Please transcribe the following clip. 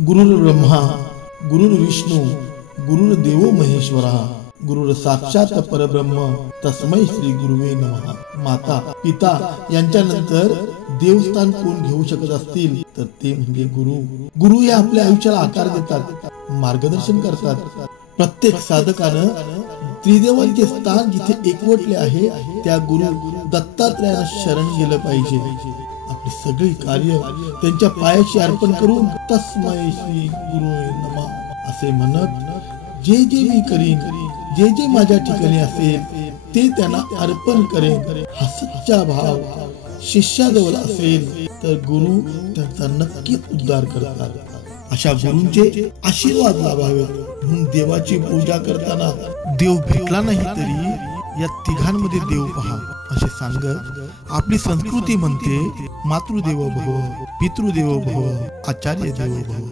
गुरुर्ब्रह्मा गुरुर्विष्णू गुरुर्देवो महेश्वरा गुरुर साक्षात परब्रह्म तस्मै श्री गुरुवे नमः। माता पिता यांच्यानंतर देवस्थान कोण घेऊ शकत असतील तर ते म्हणजे गुरु। गुरु हे आपल्या आयुष्याला आकार देतात, मार्गदर्शन करतात। प्रत्येक साधकानं त्रिदेवांचे स्थान जिथे एकवटले आहे त्या गुरु दत्तात्रयाला शरण गेलं पाहिजे। आपली सगळी कार्य त्यांच्या पायाशी अर्पण करून तस्मै श्री गुरुवे नमः असे म्हणत जे जे मी करीन, जे जे माझ्या ठिकाणी असेल ते त्यांना अर्पण करेन हा सच्चा भाव शिष्याजवळ असेल तर गुरु त्यांचा नक्कीच उद्धार करतात। अशा गुरूंचे आशीर्वाद लाभावेत म्हणून देवाची पूजा करताना देव भेटला नाही तरी या तिघांमध्ये देव पहा असे सांगत आपली संस्कृती म्हणते मातृदेवो भव, पितृदेवो भव, आचार्य देवो भव।